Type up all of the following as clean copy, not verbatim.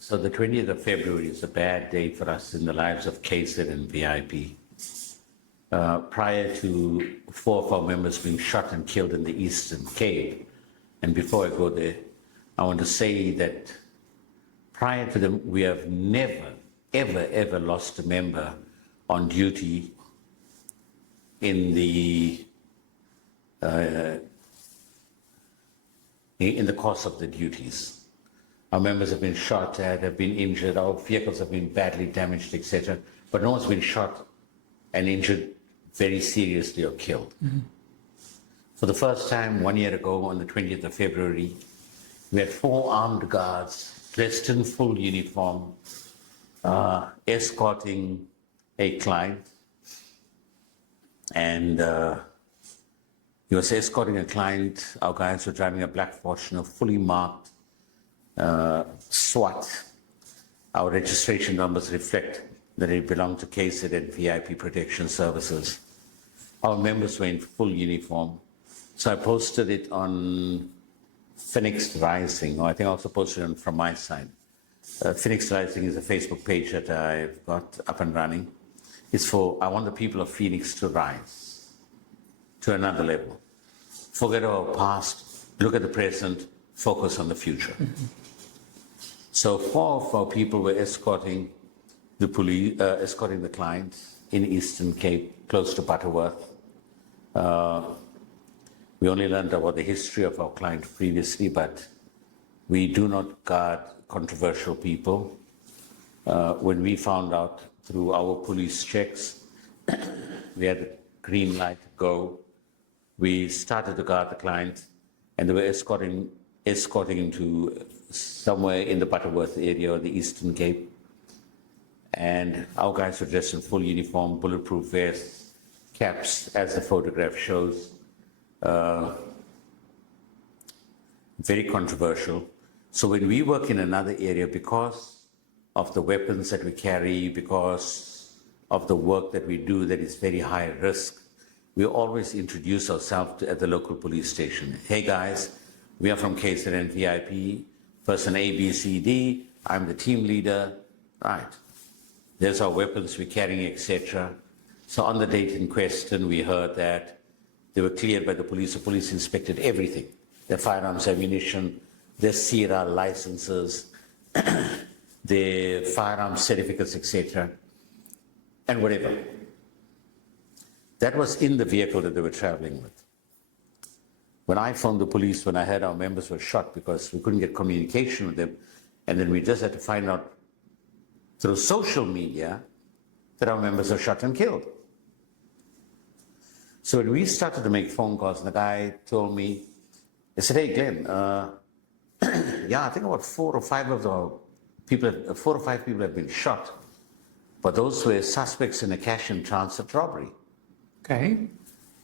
So the 20th of February is a bad day for us in the lives of KSID and VIP. Prior to 4 of our members being shot and killed in the Eastern Cape, and before I go there, I want to say that prior to them, we have never, ever lost a member on duty in the course of the duties. Our members have been shot at, have been injured, our vehicles have been badly damaged, etc. But no one's been shot and injured very seriously or killed. Mm-hmm. For the first time, 1 year ago, on the 20th of February, we had 4 armed guards dressed in full uniform, escorting a client. And he was escorting a client. Our guys were driving a black Fortuner, fully marked, SWAT. Our registration numbers reflect that it belonged to KSID and VIP Protection Services. Our members were in full uniform. So I posted it on Phoenix Rising, or I think I also posted it from my side. Phoenix Rising is a Facebook page that I've got up and running. It's for, I want the people of Phoenix to rise to another level. Forget our past, look at the present, focus on the future. Mm-hmm. So 4 of our people were escorting the escorting the client in Eastern Cape, close to Butterworth. We only learned about the history of our client previously, but we do not guard controversial people. When we found out through our police checks, we had a green light go. We started to guard the client, and they were escorting him to somewhere in the Butterworth area or the Eastern Cape. And our guys were dressed in full uniform, bulletproof vests, caps, as the photograph shows. Very controversial. So when we work in another area, because of the weapons that we carry, because of the work that we do that is very high risk, we always introduce ourselves at the local police station. Hey guys, we are from KSID and VIP, person A, B, C, D, I'm the team leader, right. There's our weapons we're carrying, etc. So on the date in question, we heard that they were cleared by the police. The police inspected everything, their firearms, ammunition, their CRA licenses, their firearms certificates, etc., and whatever. That was in the vehicle that they were traveling with. When I phoned the police, when I heard our members were shot because we couldn't get communication with them, and then we just had to find out through social media that our members were shot and killed. So when we started to make phone calls, and the guy told me, he said, hey Glenn, yeah, I think about 4 or 5 people have been shot, but those were suspects in a cash and transit robbery. Okay.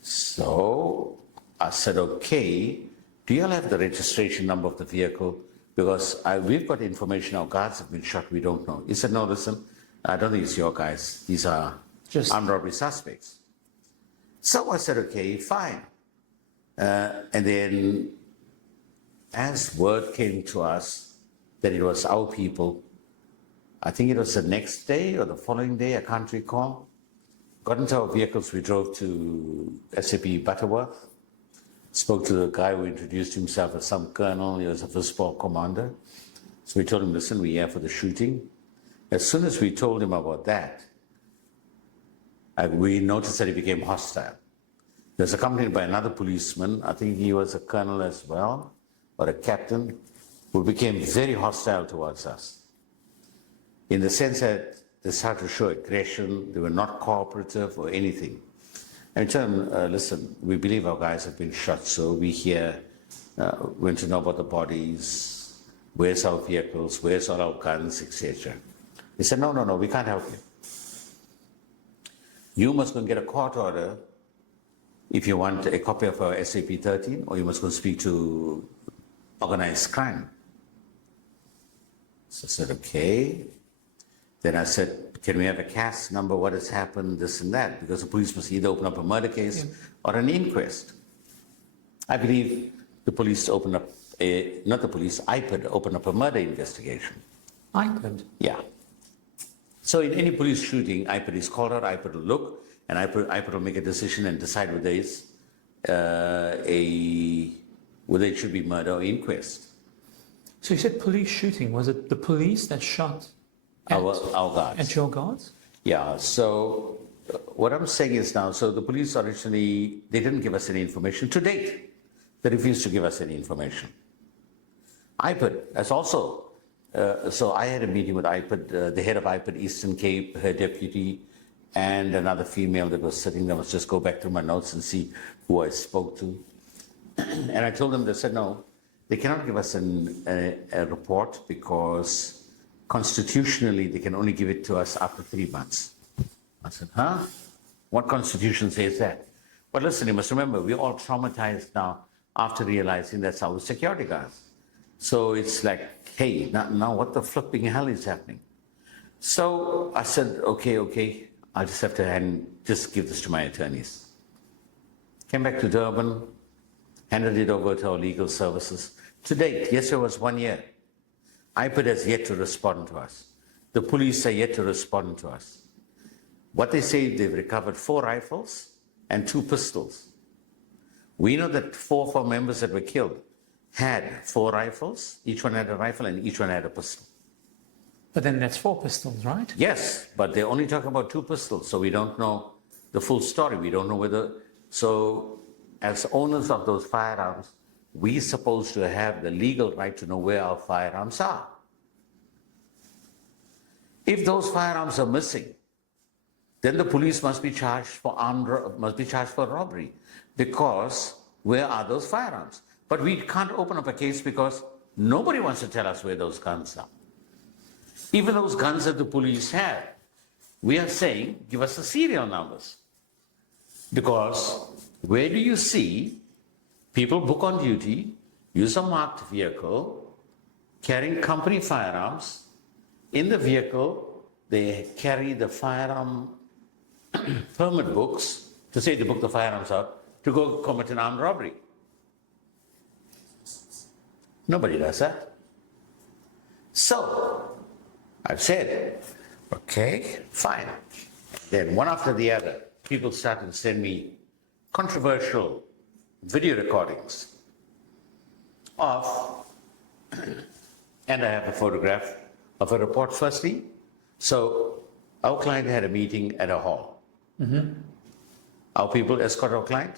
So I said, okay, do you all have the registration number of the vehicle? Because we've got information our guards have been shot, we don't know. He said, no, listen, I don't think it's your guys. These are just armed robbery suspects. So I said, okay, fine. And then as word came to us that it was our people, I think it was the next day or the following day, I can't recall, got into our vehicles, we drove to SAP Butterworth, spoke to the guy who introduced himself as some colonel, he was a first ball commander. So we told him, listen, we're here for the shooting. As soon as we told him about that, we noticed that he became hostile. He was accompanied by another policeman, I think he was a colonel as well, or a captain, who became very hostile towards us. In the sense that they started to show aggression, they were not cooperative or anything. And I told him, listen, we believe our guys have been shot, so we here want to know about the bodies, where's our vehicles, where's all our guns, etc. He said, no, we can't help you. You must go and get a court order if you want a copy of our SAP 13, or you must go speak to organized crime. So I said, okay. Then I said, can we have a CAS number, what has happened, this and that? Because the police must either open up a murder case or an inquest. I believe the police opened up, not the police, IPID opened up a murder investigation. iPad? Yeah. So in any police shooting, iPad is called out, iPad will look, and iPad will make a decision and decide whether it's whether it should be murder or inquest. So you said police shooting. Was it the police that shot Our guards. at your guards? Yeah, so what I'm saying is now, so the police originally, they didn't give us any information. To date, they refused to give us any information. IPID has also, so I had a meeting with IPID, the head of IPID Eastern Cape, her deputy, and another female that was sitting there. I must just go back through my notes and see who I spoke to. And I told them, they said, no, they cannot give us a report because constitutionally they can only give it to us after 3 months. I said, huh? What constitution says that? But listen, you must remember, we're all traumatized now after realizing that's our security guards. So it's like, hey, now what the flipping hell is happening? So I said, okay, I'll just have to just give this to my attorneys. Came back to Durban, handed it over to our legal services. To date, yesterday was 1 year. IPID has yet to respond to us. The police are yet to respond to us. What they say, they've recovered 4 rifles and 2 pistols. We know that 4 of our members that were killed had 4 rifles, each one had a rifle and each one had a pistol. But then that's 4 pistols, right? Yes, but they're only talking about 2 pistols, so we don't know the full story. We don't know whether, so as owners of those firearms, we're supposed to have the legal right to know where our firearms are. If those firearms are missing, then the police must be charged for robbery, because where are those firearms? But we can't open up a case because nobody wants to tell us where those guns are. Even those guns that the police have, we are saying, give us the serial numbers. Because where do you see people book on duty, use a marked vehicle, carrying company firearms? In the vehicle, they carry the firearm permit books to say they book the firearms out to go commit an armed robbery. Nobody does that. So, I've said, okay, fine. Then one after the other, people started to send me controversial video recordings of, and I have a photograph of a report firstly. So our client had a meeting at a hall. Mm-hmm. Our people escort our client.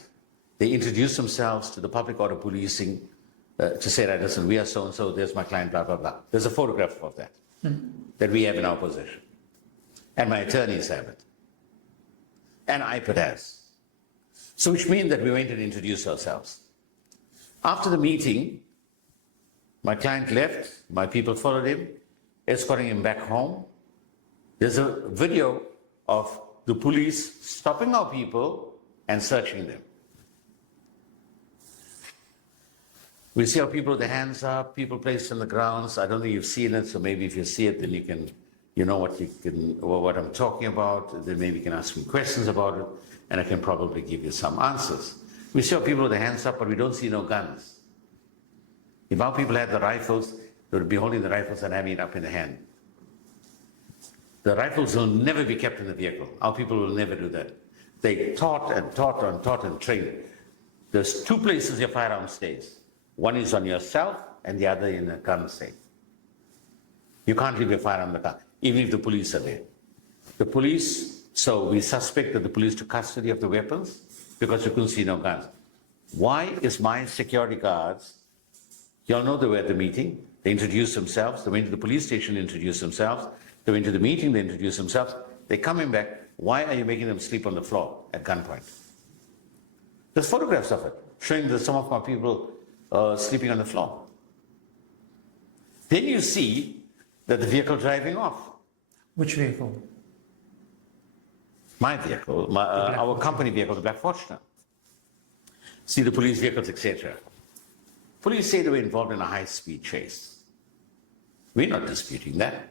They introduce themselves to the public order policing to say, right, listen, we are so-and-so, there's my client, blah, blah, blah. There's a photograph of that that we have in our possession. And my attorneys have it. And IPID has. So which means that we went and introduced ourselves. After the meeting, my client left, my people followed him, escorting him back home. There's a video of the police stopping our people and searching them. We see our people with their hands up, people placed on the grounds. I don't think you've seen it, so maybe if you see it, then you know what I'm talking about. Then maybe you can ask me questions about it, and I can probably give you some answers. We see our people with their hands up, but we don't see no guns. If our people had the rifles, they would be holding the rifles and having it up in the hand. The rifles will never be kept in the vehicle. Our people will never do that. They taught and trained. There's 2 places your firearm stays. One is on yourself and the other in a gun safe. You can't leave your firearm in the car, even if the police are there. The police, so we suspect that the police took custody of the weapons because we couldn't see no guns. Why is my security guards, you all know they were at the meeting, they introduced themselves, they went to the police station, introduced themselves, they went to the meeting, they introduced themselves, they're coming back, why are you making them sleep on the floor at gunpoint? There's photographs of it, showing that some of my people sleeping on the floor. Then you see that the vehicle driving off. Which vehicle? My vehicle, our company vehicle, the Black Fortuner. See the police vehicles, etc. Police say they were involved in a high-speed chase. We're not disputing that.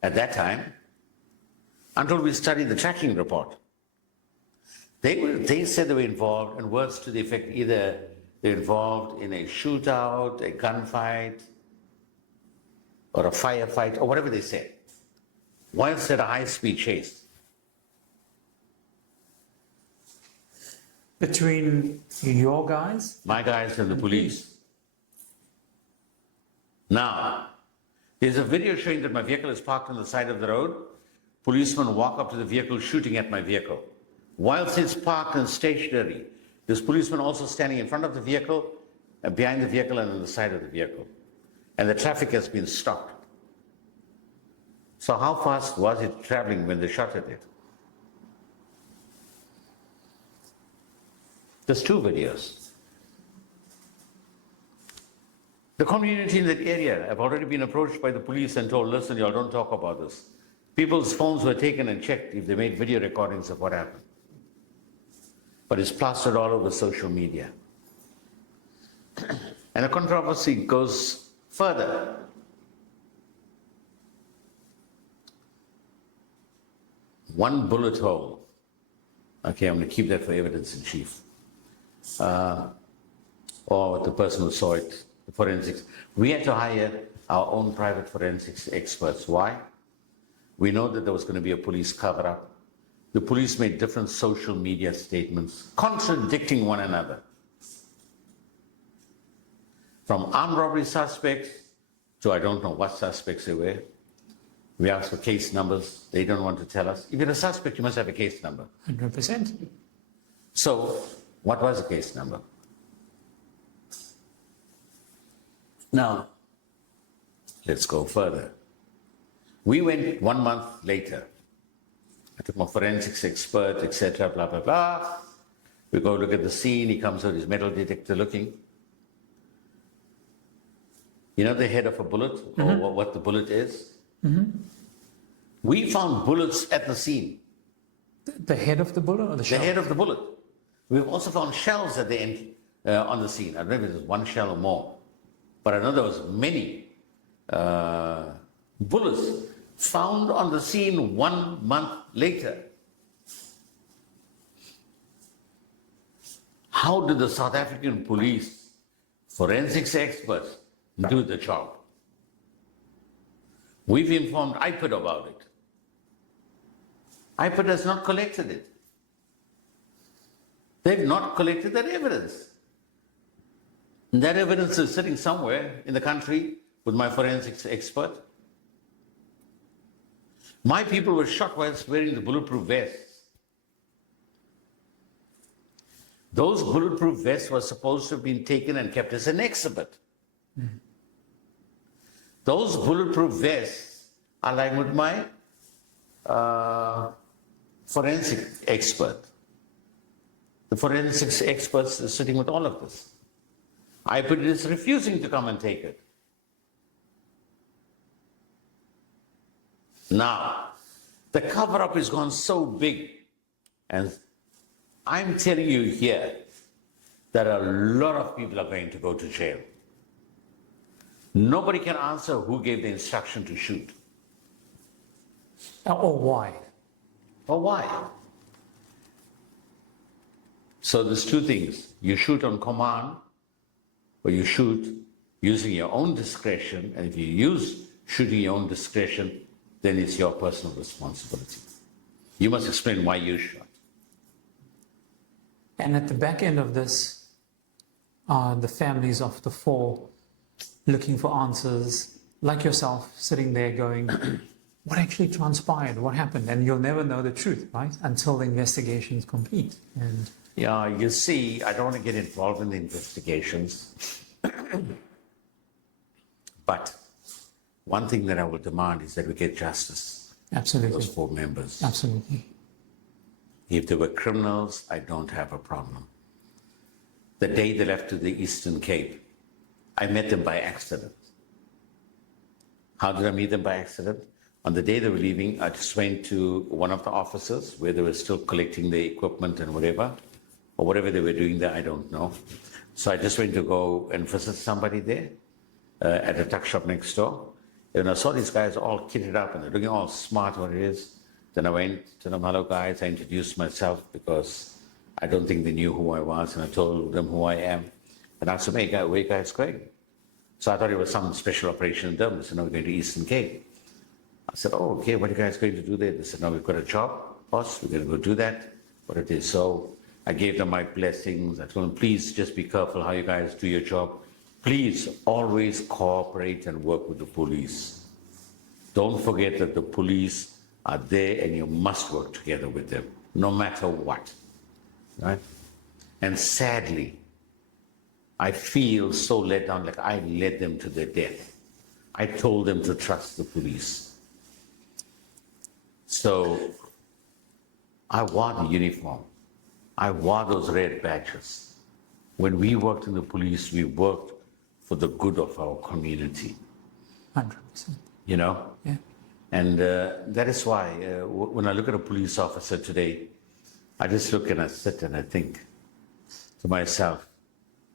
At that time, until we studied the tracking report, they said they were involved in words to the effect either they're involved in a shootout, a gunfight. or a firefight or whatever they said, whilst at a high-speed chase. Between your guys? My guys and the police. Now, there's a video showing that my vehicle is parked on the side of the road. Policemen walk up to the vehicle shooting at my vehicle. Whilst it's parked and stationary, there's policemen also standing in front of the vehicle, behind the vehicle and on the side of the vehicle. And the traffic has been stopped. So how fast was it traveling when they shot at it? There's two videos. The community in that area have already been approached by the police and told, listen, y'all don't talk about this. People's phones were taken and checked if they made video recordings of what happened. But it's plastered all over social media. And the controversy goes further. One bullet hole. Okay, I'm going to keep that for evidence in chief. Or the person who saw it, the forensics. We had to hire our own private forensics experts. Why? We know that there was going to be a police cover-up. The police made different social media statements contradicting one another. From armed robbery suspects to I don't know what suspects they were. We asked for case numbers. They don't want to tell us. If you're a suspect, you must have a case number. 100%. So, what was the case number? Now, let's go further. We went 1 month later. I took my forensics expert, etc., blah, blah, blah. We go look at the scene. He comes with his metal detector looking. You know the head of a bullet, or what the bullet is? We found bullets at the scene. The head of the bullet or the shell? The head of the bullet. We've also found shells at the end on the scene. I don't know if it was one shell or more, but I know there was many bullets found on the scene 1 month later. How did the South African police forensics experts do the job? We've informed IPID about it. IPID has not collected it. They've not collected that evidence. And that evidence is sitting somewhere in the country with my forensics expert. My people were shot whilst wearing the bulletproof vests. Those bulletproof vests were supposed to have been taken and kept as an exhibit. Those bulletproof vests are lying with my forensic expert. The forensics experts are sitting with all of this. IPID is refusing to come and take it. Now, the cover-up has gone so big, and I'm telling you here that a lot of people are going to go to jail. Nobody can answer who gave the instruction to shoot. Or why? Or why? So there's two things. You shoot on command, or you shoot using your own discretion, and if you use shooting your own discretion, then it's your personal responsibility. You must explain why you shot. And at the back end of this are the families of the four looking for answers, like yourself, sitting there going, what actually transpired? What happened? And you'll never know the truth, right? Until the investigation is complete. And yeah, you see, I don't want to get involved in the investigations. But one thing that I will demand is that we get justice. absolutely. Those four members. Absolutely. If they were criminals, I don't have a problem. The day they left to the Eastern Cape, I met them by accident. How did I meet them by accident? On the day they were leaving, I just went to one of the offices where they were still collecting the equipment and whatever, or whatever they were doing there, I don't know. So I just went to go and visit somebody there at a tuck shop next door. And I saw these guys all kitted up and they're looking all smart, what it is. Then I went to them, hello guys, I introduced myself because I don't think they knew who I was, and I told them who I am. And I asked them, hey, where are you guys going? So I thought it was some special operation in Durban. They said, no, we're going to Eastern Cape. I said, oh, okay, what are you guys going to do there? They said, no, we've got a job, boss, we're going to go do that. What it is. So I gave them my blessings. I told them, please just be careful how you guys do your job. Please always cooperate and work with the police. Don't forget that the police are there and you must work together with them, no matter what, right? And sadly, I feel so let down, like I led them to their death. I told them to trust the police. So I wore the uniform. I wore those red badges. When we worked in the police, we worked for the good of our community. 100%. You know? Yeah. And that is why when I look at a police officer today, I just look and I sit and I think to myself,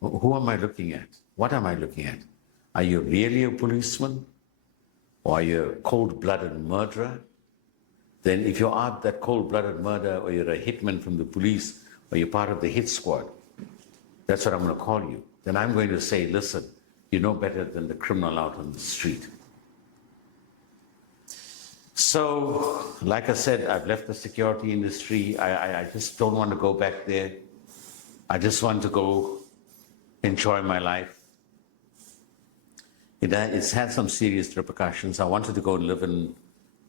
who am I looking at? What am I looking at? Are you really a policeman? Or are you a cold-blooded murderer? Then if you are that cold-blooded murderer, or you're a hitman from the police, or you're part of the hit squad, that's what I'm going to call you. Then I'm going to say, listen, you know better than the criminal out on the street. So, like I said, I've left the security industry. I just don't want to go back there. I just want to go enjoy my life. It's had some serious repercussions. I wanted to go and live in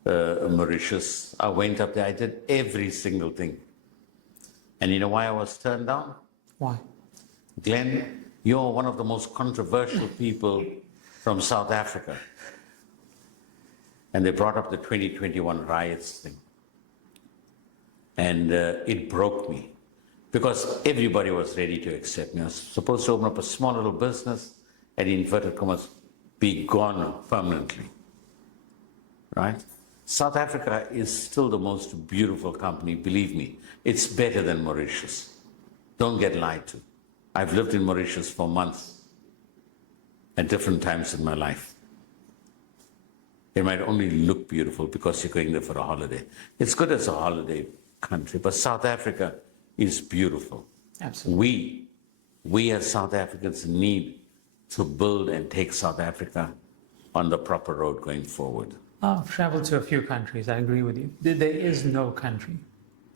Mauritius. I went up there. I did every single thing. And you know why I was turned down? Why? Glenn, you're one of the most controversial people from South Africa. And they brought up the 2021 riots thing. And it broke me because everybody was ready to accept me. I was supposed to open up a small little business and, inverted commas, be gone permanently. Right? South Africa is still the most beautiful company, believe me. It's better than Mauritius. Don't get lied to. I've lived in Mauritius for months at different times in my life. It might only look beautiful because you're going there for a holiday. It's good as a holiday country, but South Africa is beautiful. Absolutely. We as South Africans need to build and take South Africa on the proper road going forward. I've traveled to a few countries. I agree with you. There is no country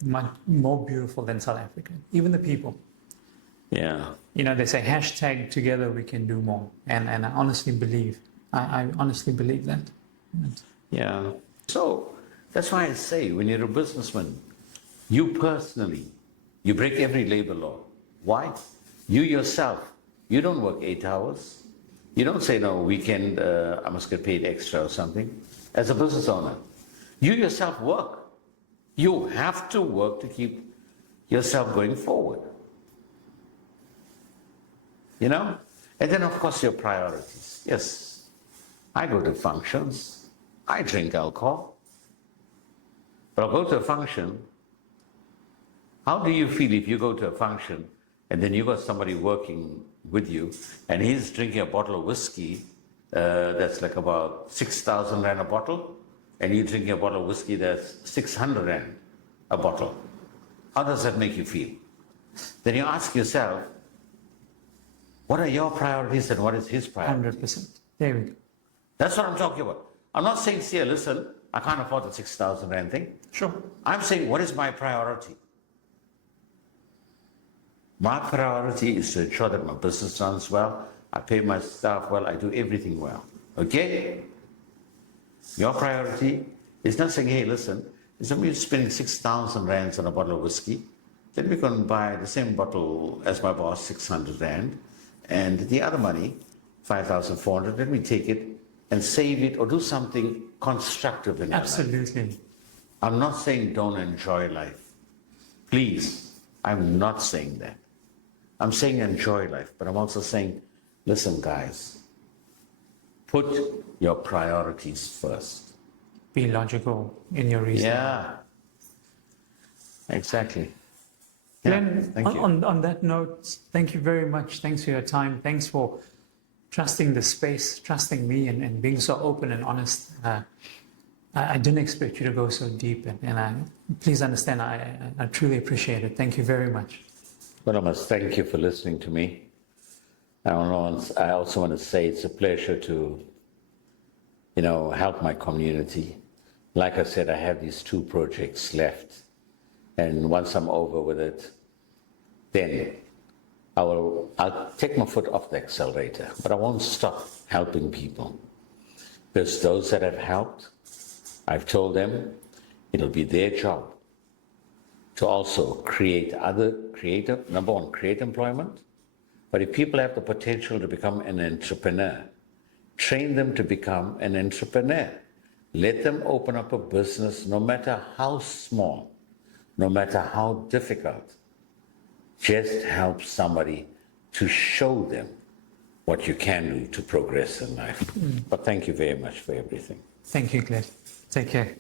much more beautiful than South Africa. Even the people. Yeah. You know, they say hashtag together we can do more. And I honestly believe, I honestly believe that. Yeah. So that's why I say when you're a businessman, you personally, you break every labor law. Why? You yourself, you don't work 8 hours. You don't say, no, weekend, I must get paid extra or something. As a business owner, you yourself work. You have to work to keep yourself going forward. You know? And then, of course, your priorities. Yes, I go to functions. I drink alcohol. But I'll go to a function. How do you feel if you go to a function and then you got somebody working with you and he's drinking a bottle of whiskey that's like about 6,000 Rand a bottle, and you're drinking a bottle of whiskey that's 600 Rand a bottle? How does that make you feel? Then you ask yourself, what are your priorities and what is his priority? 100%. There we go. That's what I'm talking about. I'm not saying, see, listen, I can't afford the 6,000 Rand thing. Sure. I'm saying, what is my priority? My priority is to ensure that my business runs well, I pay my staff well, I do everything well. Okay? Your priority is not saying, hey, listen, if somebody spending 6,000 Rands on a bottle of whiskey, then we can buy the same bottle as my boss, 600 Rand, and the other money, 5,400, let me take it and save it or do something constructive in your life. Absolutely. I'm not saying don't enjoy life. Please, I'm not saying that. I'm saying enjoy life, but I'm also saying, listen, guys, put your priorities first. Be logical in your reasoning. Yeah, exactly. Glenn, thank you. on that note, thank you very much. Thanks for your time. Thanks for trusting the space, trusting me, and being so open and honest. I didn't expect you to go so deep, and please understand, I truly appreciate it. Thank you very much. Well, I must thank you for listening to me. I also want to say it's a pleasure to, help my community. Like I said, I have these 2 projects left. And once I'm over with it, then I'll take my foot off the accelerator, but I won't stop helping people. There's those that have helped. I've told them it'll be their job to also create number one, create employment. But if people have the potential to become an entrepreneur, train them to become an entrepreneur. Let them open up a business, no matter how small, no matter how difficult. Just help somebody to show them what you can do to progress in life. But thank you very much for everything. Thank you, Glen. Take care.